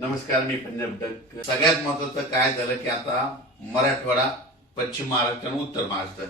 नमस्कार मी पंजाब डक सगळ्यात महत्वाचं काय झालं की आता मराठवाडा पश्चिम महाराष्ट्र आणि उत्तर महाराष्ट्र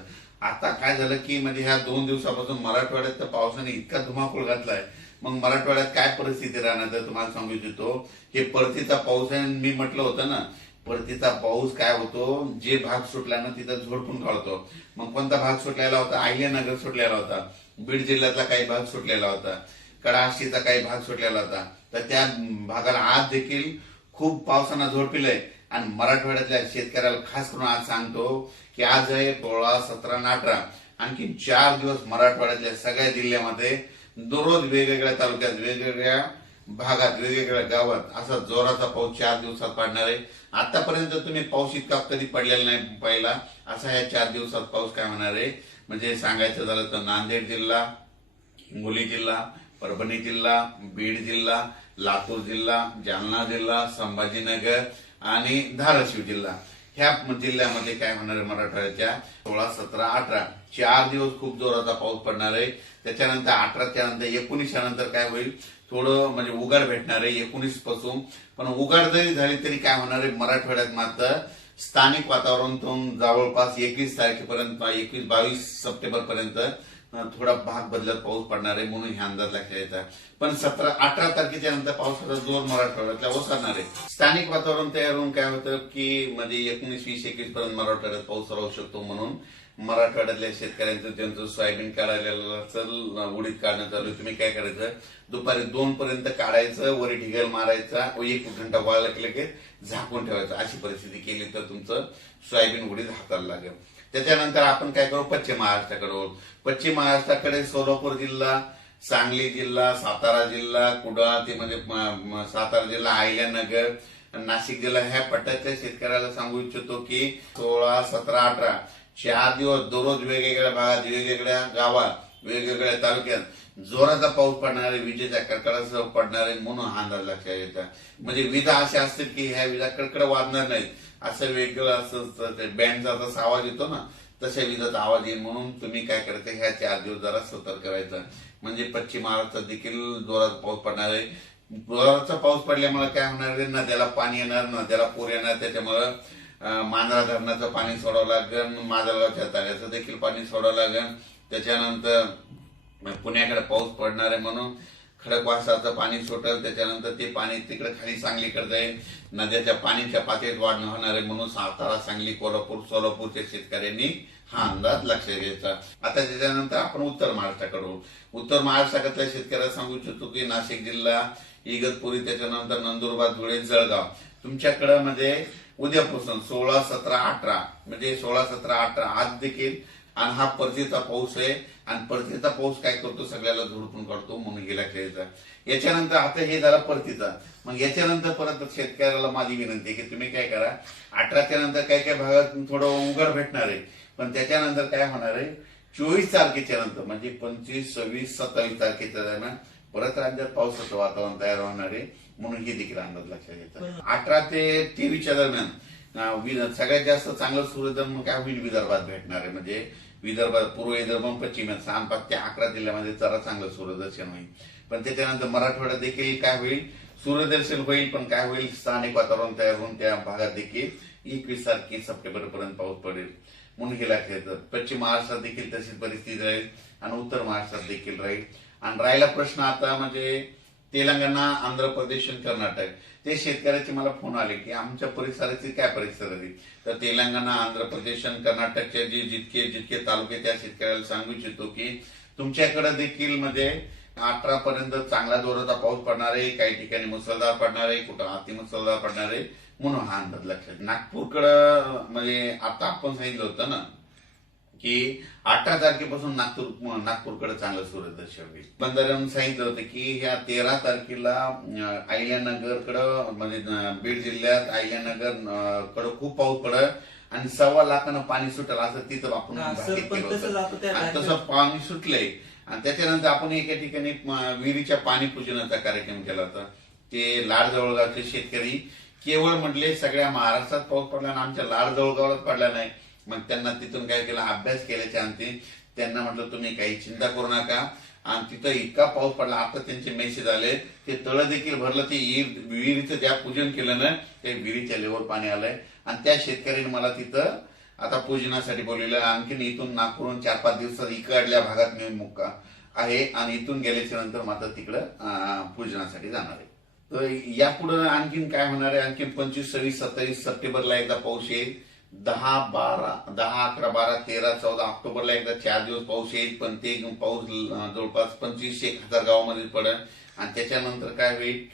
आता काय झालं की म्हणजे ह्या दोन दिवसापासून मराठवाड्यात तर पावसाने इतका धुमाकूळ घातलाय मग मराठवाड्यात काय परिस्थिती राहणार तर तुम्हाला सांगू इच्छितो हे परतीचा पाऊस आहे मी म्हटलं होतं ना परतीचा पाऊस काय होतो जे भाग सुटला ना तिथं झोडपून काढतो मग कोणता भाग सुटलेला होता अहिल्यानगर सुटलेला होता बीड जिल्ह्यातला काही भाग सुटलेला होता कडाशीचा काही भाग सुटलेला होता तर त्या भागाला आज देखील खूप पावसानं आहे आणि मराठवाड्यातल्या शेतकऱ्याला खास करून आज सांगतो की आज आहे सोळा सतरा अठरा आणखी चार दिवस मराठवाड्यातल्या सगळ्या जिल्ह्यामध्ये दररोज वेगवेगळ्या तालुक्यात वेगवेगळ्या भागात वेगवेगळ्या गावात असा जोराचा पाऊस चार दिवसात पडणार आहे आतापर्यंत तुम्ही पाऊस इतका कधी पडलेला नाही पहिला असा या चार दिवसात पाऊस काय होणार आहे म्हणजे सांगायचं झालं तर नांदेड जिल्हा मुली जिल्हा परभणी जिल्हा बीड जिल्हा लातूर जिल्हा जालना जिल्हा संभाजीनगर आणि धाराशिव जिल्हा ह्या जिल्ह्यामध्ये काय होणार आहे मराठवाड्याच्या सोळा सतरा अठरा चार दिवस खूप जोराचा पाऊस पडणार आहे त्याच्यानंतर अठराच्या नंतर एकोणीसच्या नंतर काय होईल थोडं म्हणजे उघाड भेटणार आहे एकोणीस पासून पण उघाड जरी झाली तरी काय होणार आहे मराठवाड्यात मात्र स्थानिक वातावरणातून जवळपास एकवीस तारखेपर्यंत एकवीस बावीस सप्टेंबर पर्यंत थोडा भाग बदलत पाऊस पडणार आहे म्हणून ह्या अंदाजला खेळायचा पण सतरा अठरा तारखेच्या नंतर पावसाचा जोर मराठवाड्यातला ओसरणार आहे स्थानिक वातावरण तयार होऊन काय होतं की मध्ये म्हणजे एकोणीस वीस एकवीस पर्यंत मराठवाड्यात पाऊस राहू शकतो म्हणून मराठवाड्यातल्या शेतकऱ्यांचं त्यांचं सोयाबीन काढायला उडीत काढणं चालू तुम्ही काय करायचं दुपारी दोन पर्यंत काढायचं वरी ढिगल मारायचा एक घंटा वाळला की लगेच झाकून ठेवायचं अशी परिस्थिती केली तर तुमचं सोयाबीन उडीत हाताला लागेल त्याच्यानंतर आपण काय करू पश्चिम महाराष्ट्राकडे पश्चिम महाराष्ट्राकडे सोलापूर जिल्हा सांगली जिल्हा सातारा जिल्हा कुडाळ ते म्हणजे सातारा जिल्हा आहिल्यानगर नाशिक जिल्हा ह्या पट्ट्याच्या शेतकऱ्याला सांगू इच्छितो की सोळा सतरा अठरा चार दिवस दररोज वेगवेगळ्या भागात वेगवेगळ्या गावात वेगवेगळ्या तालुक्यात जोराचा पाऊस पडणारे विजेच्या पडणार आहे म्हणून हा अंदाज लक्षात येतात म्हणजे विजा अशा असते की ह्या विजा कडकड वाजणार नाहीत असं वेगळं असं बँडचा जसा आवाज येतो ना तशा विजाचा आवाज येईल म्हणून तुम्ही काय करायचं ह्याच्या दिवस जरा सतर्क करायचं म्हणजे पश्चिम महाराष्ट्रात देखील जोरात पाऊस पडणार आहे जोराचा पाऊस पडल्यामुळे काय होणार आहे नद्याला पाणी येणार नद्याला पूर येणार त्याच्यामुळं मांजरा धरणाचं पाणी सोडावं लागेल माजलगावच्या तळ्याचं देखील पाणी सोडावं लागेल त्याच्यानंतर पुण्याकडे पाऊस पडणार आहे म्हणून खडकवासाचं पाणी सुटेल त्याच्यानंतर ते पाणी तिकडे खाली सांगलीकडे जाईल नद्याच्या पाणीच्या पातळीत वाढ होणार आहे म्हणून सातारा सांगली कोल्हापूर सोलापूरच्या शेतकऱ्यांनी हा अंदाज लक्ष घ्यायचा आता त्याच्यानंतर आपण उत्तर महाराष्ट्राकडून उत्तर महाराष्ट्राकडच्या शेतकऱ्याला सांगू इच्छितो की नाशिक जिल्हा इगतपुरी त्याच्यानंतर नंदुरबार धुळे जळगाव तुमच्याकडं म्हणजे उद्यापासून सोळा सतरा अठरा म्हणजे सोळा सतरा अठरा आज देखील आणि हा परतीचा पाऊस आहे आणि परतीचा पाऊस काय करतो सगळ्याला झुडपून काढतो म्हणून गेला खेळीचा याच्यानंतर आता हे झाला परतीचा मग याच्यानंतर परत शेतकऱ्याला माझी विनंती आहे की तुम्ही काय करा अठराच्या नंतर काय काय भागात थोडं उघड भेटणार आहे पण त्याच्यानंतर काय होणार आहे चोवीस तारखेच्या नंतर म्हणजे पंचवीस सव्वीस सत्तावीस तारखेच्या दरम्यान परत राज्यात पावसाचं वातावरण तयार होणार आहे म्हणून हे देखील अंदाज लक्षात येतात अठरा ते तेवीसच्या दरम्यान सगळ्यात जास्त चांगलं मग काय होईल विदर्भात भेटणार आहे म्हणजे विदर्भ पूर्व विदर्भ पश्चिम पाच ते अकरा जिल्ह्यामध्ये जरा चांगलं सूर्यदर्शन होईल पण त्याच्यानंतर मराठवाड्यात देखील काय होईल सूर्यदर्शन होईल पण काय होईल स्थानिक वातावरण तयार होऊन त्या भागात देखील एकवीस तारखे सप्टेंबर पर्यंत पाऊस पडेल म्हणून हे पश्चिम महाराष्ट्रात देखील तशीच परिस्थिती राहील आणि उत्तर महाराष्ट्रात देखील राहील आणि राहिला प्रश्न आता म्हणजे तेलंगणा आंध्र प्रदेश आणि कर्नाटक ते शेतकऱ्याचे मला फोन आले की आमच्या परिसराची काय परिसर आहे तर तेलंगणा आंध्र प्रदेश आणि कर्नाटकचे जे जितके जितके तालुके त्या शेतकऱ्याला सांगू इच्छितो की तुमच्याकडे देखील म्हणजे अठरा पर्यंत चांगला जोराचा पाऊस पडणार आहे काही ठिकाणी मुसळधार पडणार आहे कुठं अतिमुसळधार पडणार आहे म्हणून हा अंदाज लक्षात नागपूरकडं म्हणजे आता आपण सांगितलं होतं ना की अठरा तारखेपासून नागपूर नागपूरकडे चांगलं सूर्यदर्शन होईल बंधाऱ्यानं सांगितलं होतं की ह्या तेरा तारखेला कड म्हणजे बीड जिल्ह्यात अहिल्यानगर कडं खूप पाऊस पडत आणि सव्वा लाखानं पाणी सुटलं असं तिथं आपण तसं पाणी सुटलंय आणि त्याच्यानंतर आपण एका ठिकाणी विहिरीच्या पाणी पूजनाचा कार्यक्रम केला होता ते लाड जवळगावचे शेतकरी केवळ म्हटले सगळ्या महाराष्ट्रात पाऊस पडला आणि आमच्या लाड जवळगावात पडला नाही मग त्यांना तिथून काय केलं अभ्यास केल्याच्या आणखी त्यांना म्हटलं तुम्ही काही चिंता करू नका आणि तिथं इतका पाऊस पडला आता त्यांचे मेसेज आले ते तळ देखील भरलं ते विहिरीचं ज्या पूजन केलं ना ते विहिरीच्या लेवर पाणी आलंय आणि त्या शेतकऱ्याने मला तिथं आता पूजनासाठी बोललेलं आणखीन इथून नागपूरहून चार पाच दिवसात इकडल्या भागात मी मुक्का आहे आणि इथून गेल्याच्या नंतर मात्र तिकडं पूजनासाठी जाणार आहे तर यापुढे आणखीन काय होणार आहे आणखीन पंचवीस सव्वीस सत्तावीस सप्टेंबरला एकदा पाऊस येईल दहा बारा दहा अकरा बारा तेरा चौदा ऑक्टोबरला एकदा चार दिवस पाऊस येईल पण ते पाऊस जवळपास पंचवीस एक हजार गावामध्ये पडेल आणि त्याच्यानंतर काय होईल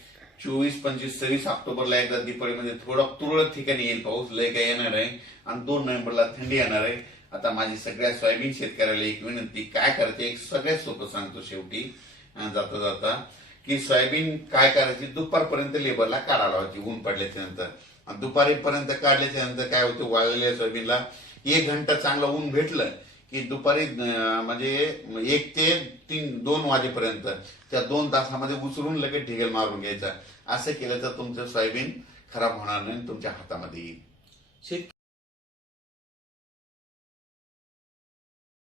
चोवीस पंचवीस सव्वीस ऑक्टोबरला एकदा दिपाळीमध्ये थोडा तुरळक ठिकाणी येईल पाऊस लय काय येणार आहे आणि दोन नोव्हेंबरला थंडी येणार आहे आता माझी सगळ्या सोयाबीन शेतकऱ्याला एक विनंती काय करते एक सगळ्यात सोपं सांगतो शेवटी जाता जाता की सोयाबीन काय करायची दुपारपर्यंत लेबरला काढा लावायची ऊन पडल्याच्या नंतर दुपारीपर्यंत काढल्याच्यानंतर नंतर काय होतं वाळलेल्या सोयाबीनला एक घंटा चांगलं ऊन भेटलं की दुपारी म्हणजे एक ते तीन दोन वाजेपर्यंत त्या दोन तासामध्ये उचलून लगेच ढिगेल मारून घ्यायचा असं केलं तर तुमचं सोयाबीन खराब होणार नाही तुमच्या हातामध्ये येईल